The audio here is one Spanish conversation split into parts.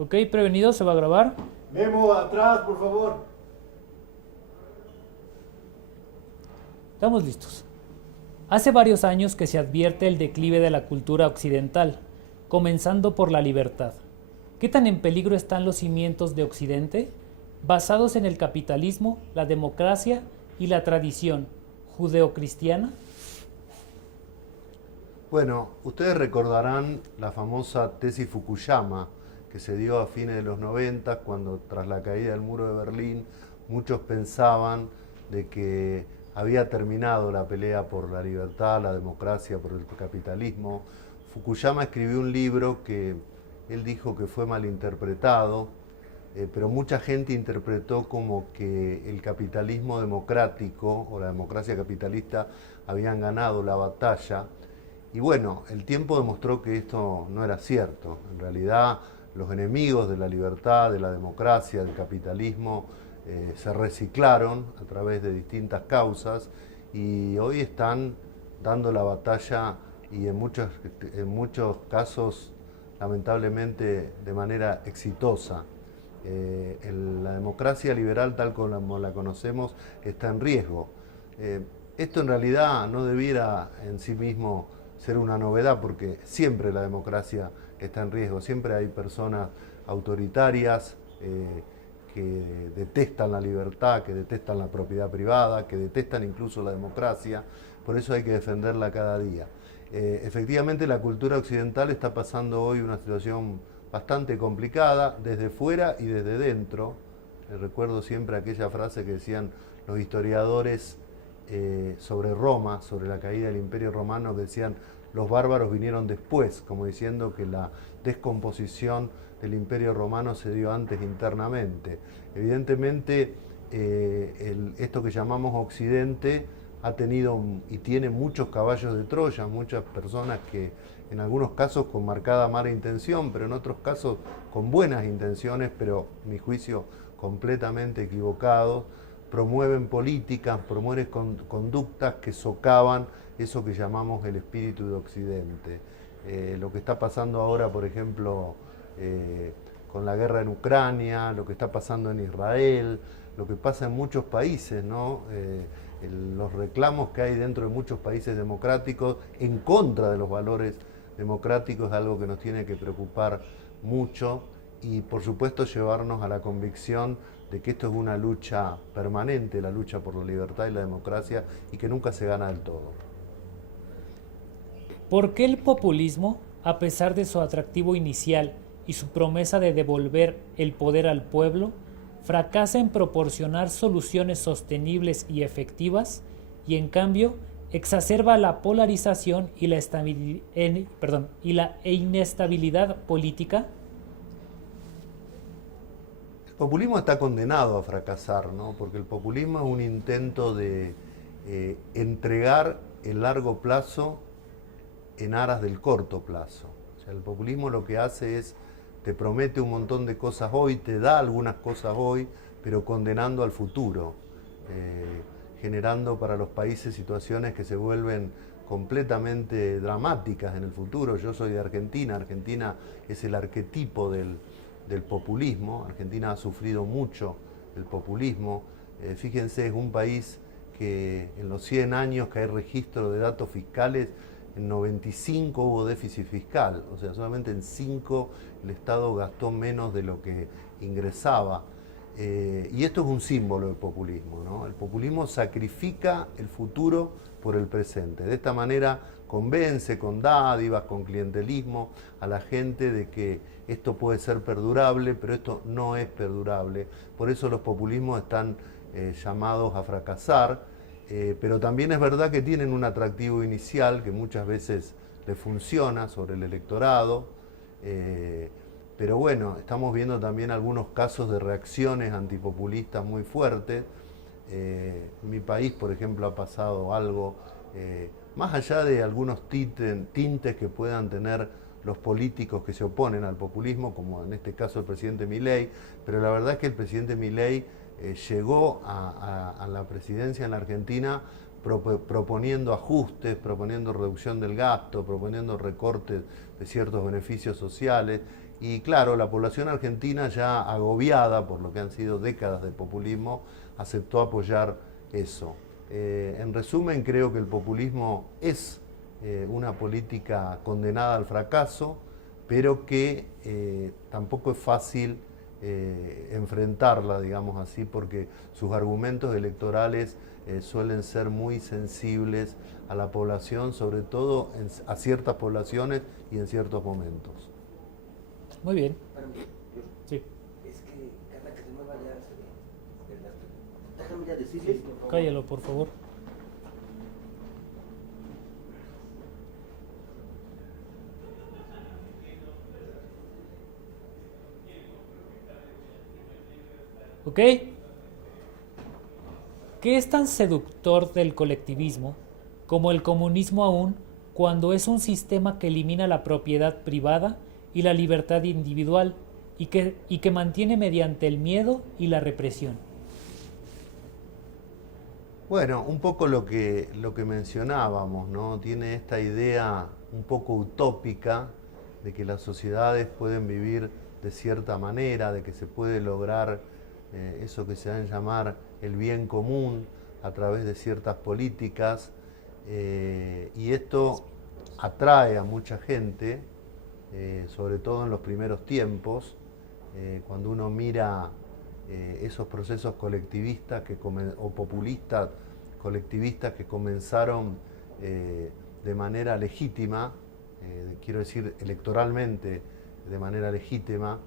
Ok, prevenido, se va a grabar. Memo, atrás, por favor. Estamos listos. Hace varios años que se advierte el declive de la cultura occidental, comenzando por la libertad. ¿Qué tan en peligro están los cimientos de Occidente, basados en el capitalismo, la democracia y la tradición judeocristiana? Bueno, ustedes recordarán la famosa tesis Fukuyama que se dio a fines de los 90 cuando tras la caída del muro de Berlín muchos pensaban de que había terminado la pelea por la libertad, la democracia, por el capitalismo. Fukuyama escribió un libro que él dijo que fue malinterpretado, pero mucha gente interpretó como que el capitalismo democrático o la democracia capitalista habían ganado la batalla. Y bueno, el tiempo demostró que esto no era cierto. En realidad, los enemigos de la libertad, de la democracia, del capitalismo, se reciclaron a través de distintas causas y hoy están dando la batalla y en muchos casos, lamentablemente, de manera exitosa. La democracia liberal, tal como la conocemos, está en riesgo. Esto en realidad no debiera en sí mismo ser una novedad, porque siempre la democracia está en riesgo, siempre hay personas autoritarias que detestan la libertad, que detestan la propiedad privada, que detestan incluso la democracia, por eso hay que defenderla cada día. Efectivamente, la cultura occidental está pasando hoy una situación bastante complicada, desde fuera y desde dentro. Recuerdo siempre aquella frase que decían los historiadores sobre Roma, sobre la caída del Imperio Romano, que decían los bárbaros vinieron después, como diciendo que la descomposición del Imperio Romano se dio antes internamente. Evidentemente, esto que llamamos Occidente ha tenido y tiene muchos caballos de Troya, muchas personas que en algunos casos con marcada mala intención, pero en otros casos con buenas intenciones, pero a mi juicio completamente equivocados, promueven políticas, promueven conductas que socavan eso que llamamos el espíritu de Occidente. Lo que está pasando ahora, por ejemplo, con la guerra en Ucrania, lo que está pasando en Israel, lo que pasa en muchos países, ¿no? Los reclamos que hay dentro de muchos países democráticos en contra de los valores democráticos es algo que nos tiene que preocupar mucho y por supuesto llevarnos a la convicción de que esto es una lucha permanente, la lucha por la libertad y la democracia, y que nunca se gana del todo. ¿Por qué el populismo, a pesar de su atractivo inicial y su promesa de devolver el poder al pueblo, fracasa en proporcionar soluciones sostenibles y efectivas y en cambio exacerba la polarización y la inestabilidad política? El populismo está condenado a fracasar, ¿no? Porque el populismo es un intento de entregar el largo plazo en aras del corto plazo. O sea, el populismo lo que hace es, te promete un montón de cosas hoy, te da algunas cosas hoy, pero condenando al futuro, generando para los países situaciones que se vuelven completamente dramáticas en el futuro. Yo soy de Argentina, Argentina es el arquetipo del populismo, Argentina ha sufrido mucho el populismo. Fíjense, es un país que en los 100 años que hay registro de datos fiscales, en 95 hubo déficit fiscal, o sea, solamente en 5 el Estado gastó menos de lo que ingresaba. Y esto es un símbolo del populismo, ¿no? El populismo sacrifica el futuro por el presente. De esta manera convence con dádivas, con clientelismo a la gente de que esto puede ser perdurable, pero esto no es perdurable. Por eso los populismos están llamados a fracasar. Pero también es verdad que tienen un atractivo inicial que muchas veces les funciona sobre el electorado, pero bueno, estamos viendo también algunos casos de reacciones antipopulistas muy fuertes. En mi país, por ejemplo, ha pasado algo, más allá de algunos tintes que puedan tener los políticos que se oponen al populismo, como en este caso el presidente Milei, pero la verdad es que el presidente Milei llegó a la presidencia en la Argentina proponiendo ajustes, proponiendo reducción del gasto, proponiendo recortes de ciertos beneficios sociales, Y claro, la población argentina, ya agobiada por lo que han sido décadas de populismo, aceptó apoyar eso. En resumen, creo que el populismo es una política condenada al fracaso, pero que tampoco es fácil enfrentarla, digamos así, porque sus argumentos electorales suelen ser muy sensibles a la población, sobre todo a ciertas poblaciones y en ciertos momentos. Muy bien. Espérame, yo- Sí. Es que cada que se mueva ya se ve. Déjame ya decirles, por favor. Cállalo, por favor. ¿Ok? ¿Qué es tan seductor del colectivismo como el comunismo aún cuando es un sistema que elimina la propiedad privada y la libertad individual y que mantiene mediante el miedo y la represión? Bueno, un poco lo que mencionábamos, ¿no? Tiene esta idea un poco utópica de que las sociedades pueden vivir de cierta manera, de que se puede lograr eso que se va a llamar el bien común a través de ciertas políticas, y esto atrae a mucha gente, sobre todo en los primeros tiempos, cuando uno mira esos procesos colectivistas o populistas colectivistas que comenzaron de manera legítima, quiero decir electoralmente de manera legítima.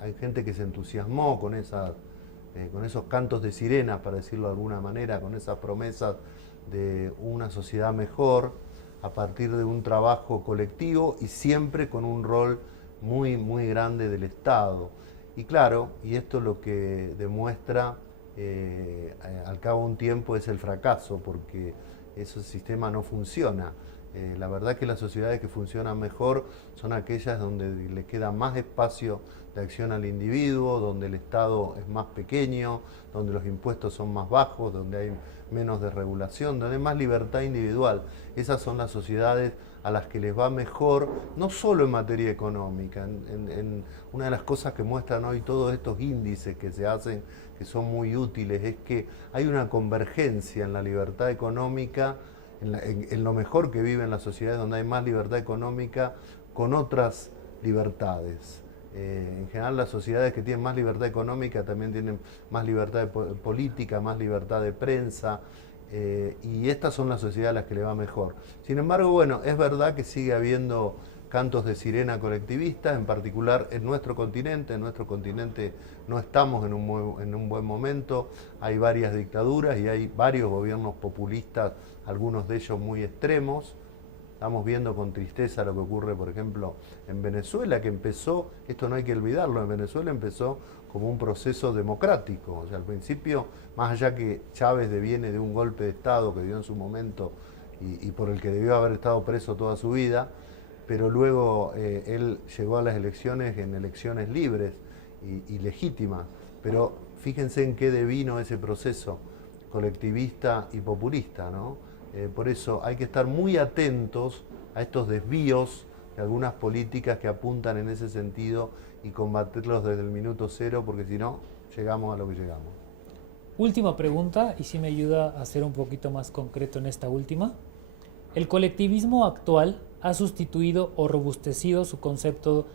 Hay gente que se entusiasmó con esos cantos de sirenas, para decirlo de alguna manera, con esas promesas de una sociedad mejor a partir de un trabajo colectivo y siempre con un rol muy, muy grande del Estado. Y claro, y esto lo que demuestra al cabo de un tiempo es el fracaso, porque ese sistema no funciona. La verdad que las sociedades que funcionan mejor son aquellas donde le queda más espacio de acción al individuo, donde el Estado es más pequeño, donde los impuestos son más bajos, donde hay menos desregulación, donde hay más libertad individual. Esas son las sociedades a las que les va mejor, no solo en materia económica. Una de las cosas que muestran hoy todos estos índices que se hacen, que son muy útiles, es que hay una convergencia en la libertad económica, en lo mejor que viven las sociedades donde hay más libertad económica, con otras libertades. En general, las sociedades que tienen más libertad económica también tienen más libertad de política, más libertad de prensa, y estas son las sociedades a las que le va mejor. Sin embargo, bueno, es verdad que sigue habiendo cantos de sirena colectivistas, en particular en nuestro continente. En nuestro continente no estamos en un buen momento, hay varias dictaduras y hay varios gobiernos populistas, algunos de ellos muy extremos. Estamos viendo con tristeza lo que ocurre, por ejemplo, en Venezuela, que empezó, esto no hay que olvidarlo, en Venezuela empezó como un proceso democrático. O sea, al principio, más allá que Chávez deviene de un golpe de Estado que dio en su momento y por el que debió haber estado preso toda su vida, pero luego él llegó a las elecciones en elecciones libres y legítimas. Pero fíjense en qué devino ese proceso colectivista y populista, ¿no? Por eso hay que estar muy atentos a estos desvíos de algunas políticas que apuntan en ese sentido y combatirlos desde el minuto cero, porque si no, llegamos a lo que llegamos. Última pregunta, y si me ayuda a ser un poquito más concreto en esta última. ¿El colectivismo actual ha sustituido o robustecido su concepto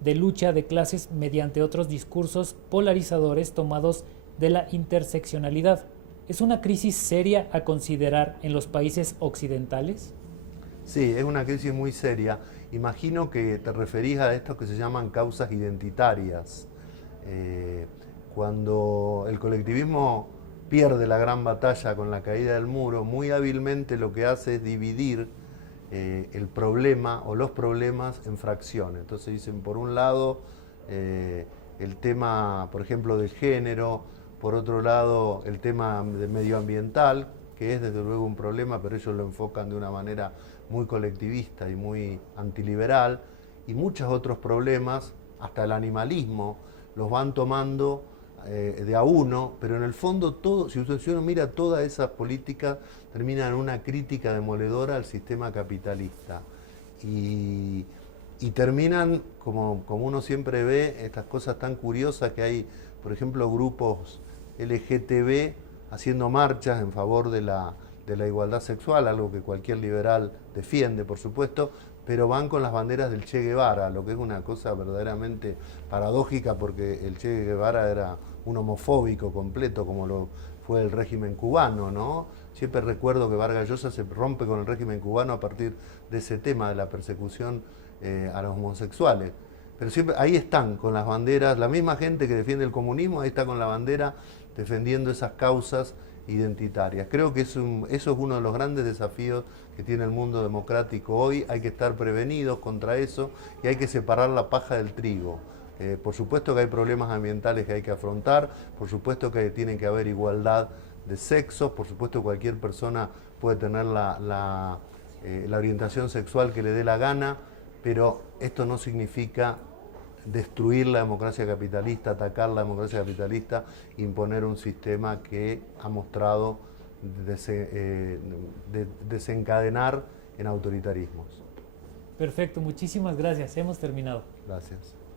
de lucha de clases mediante otros discursos polarizadores tomados de la interseccionalidad? ¿Es una crisis seria a considerar en los países occidentales? Sí, es una crisis muy seria. Imagino que te referís a estos que se llaman causas identitarias. Cuando el colectivismo pierde la gran batalla con la caída del muro, muy hábilmente lo que hace es dividir el problema o los problemas en fracciones. Entonces dicen, por un lado, el tema, por ejemplo, del género, por otro lado, el tema medioambiental, que es desde luego un problema, pero ellos lo enfocan de una manera muy colectivista y muy antiliberal, y muchos otros problemas, hasta el animalismo, los van tomando de a uno, pero en el fondo todo, si uno mira todas esas políticas, terminan en una crítica demoledora al sistema capitalista. Y y terminan, como uno siempre ve, estas cosas tan curiosas que hay, por ejemplo, grupos LGTB haciendo marchas en favor de la igualdad sexual, algo que cualquier liberal defiende, por supuesto, pero van con las banderas del Che Guevara, lo que es una cosa verdaderamente paradójica, porque el Che Guevara era un homofóbico completo, como lo fue el régimen cubano, ¿no? Siempre recuerdo que Vargas Llosa se rompe con el régimen cubano a partir de ese tema de la persecución a los homosexuales. Pero siempre ahí están con las banderas, la misma gente que defiende el comunismo, ahí está con la bandera defendiendo esas causas identitarias. Creo que eso es uno de los grandes desafíos que tiene el mundo democrático hoy. Hay que estar prevenidos contra eso y hay que separar la paja del trigo. Por supuesto que hay problemas ambientales que hay que afrontar, por supuesto que tiene que haber igualdad de sexos, por supuesto que cualquier persona puede tener la orientación sexual que le dé la gana, pero esto no significa destruir la democracia capitalista, atacar la democracia capitalista, imponer un sistema que ha mostrado desencadenar en autoritarismos. Perfecto, muchísimas gracias. Hemos terminado. Gracias.